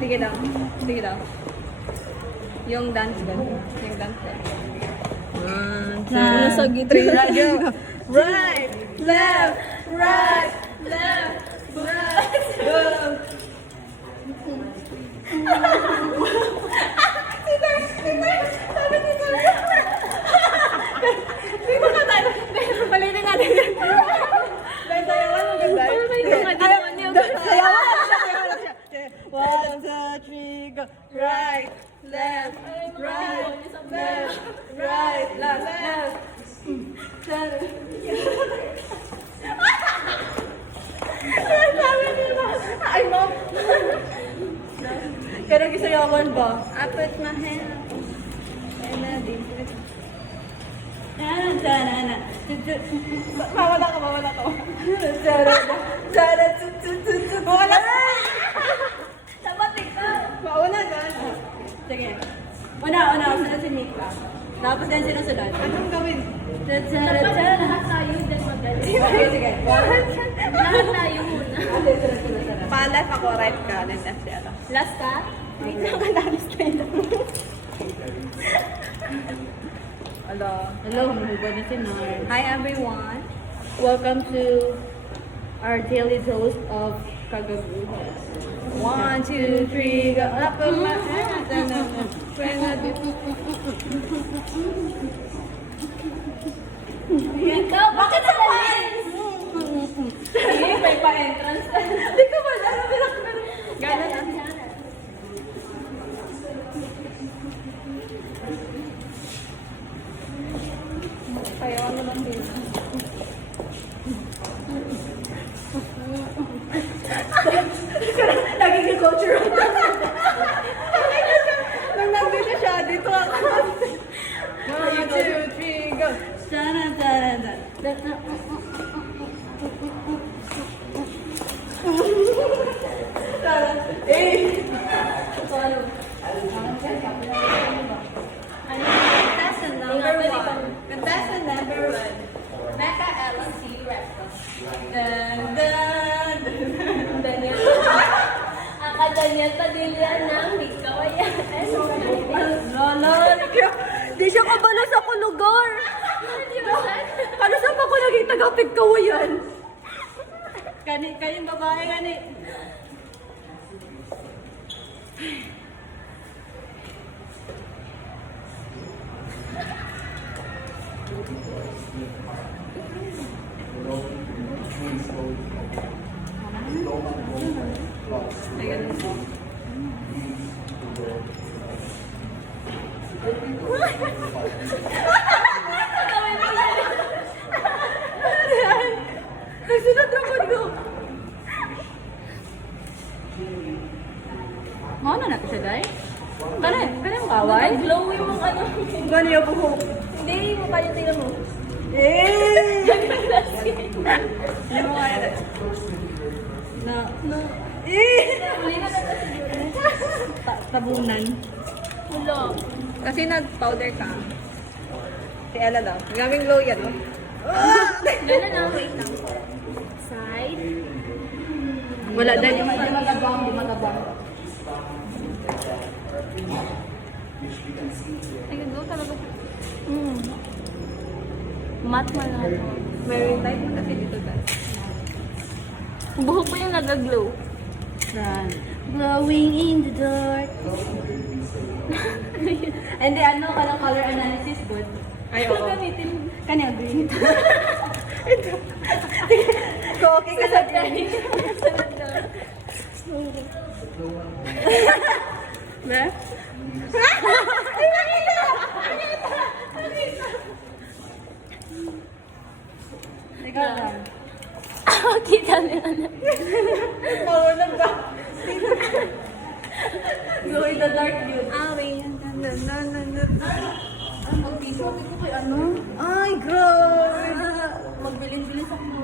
Sige daw. Sige daw. Yung dance ba? Yung dance ba? 1, 2, 3, go! Right! Left! Right! Left! Right! Go! Palitin natin yan. Dahil sayawan mo ganda. Sayawan siya. 1, 2, 3, go. Right, left, right, left, right, left. Ay, mom. Kaya nag-isayawan ba? I put my hand. Mawala ka. Mawala ka. Dapat ikaw. Mauna dyan. Sige. Una. Sunod si Mika. Tapos din sinusunod. Anong gawin? Dapat lahat tayo dyan magaling. Okay, sige. Lahat tayo muna. Pa-left ako, right ka. Then left siya. Last ka? Wait lang, kanalis tayo. Hello, humuhuba na si Nar. Hi everyone. Welcome to our daily dose of Kagabu. 1, 2, 3, go up of my hands and then Ikaw, bakit sa lines? sige, may pa-entrance. Hindi ko ba alam, gano'n na. Sayawan mo lang din. Naging culture. Nang nandito siya, dito ako. 1, 2, 3, go. Contestant number 1. Mecca LC Recto. Daniel. Daniel Padilla ng Mika. Lolo, di siya kabalo sa lugar. Di ba siya? Ano saan pa ko naging tagapid kawayan? Kanyang babae, kani. Ayan mo. Nagsunod ako ko. Mau na natin siya, day? Kanang kaway? Glow yung ano. Gano'n yung buhok. Hindi, mukha yung tingnan mo. Eh! Hindi mo kaya na. No. Eh! Huli na natin siguro. Tabunan. Hulo. Kasi nag-powder ka. Si Ella daw. Gaming glow yan, no? Gano'n na, wait lang. Side. Wala dahil yung Di magabang. Ay, glow talaga. Matte man lang. May type mo kasi dito, guys. Buhok ko yung nag-glow. Glowing in the dark. Hindi, ano, kalang color analysis good. Ay, oo. Gamitin. Kanya green. Ito. Okay ka sa green. Sunod daw. Ba? Ay, nakita! Nakita! Ikaw lang. Kita nila na. Mawalan ba? Glow in the dark dude. Mag-tissue ko kay ano? Ay, grabe! Magbilin-bilin sa mo.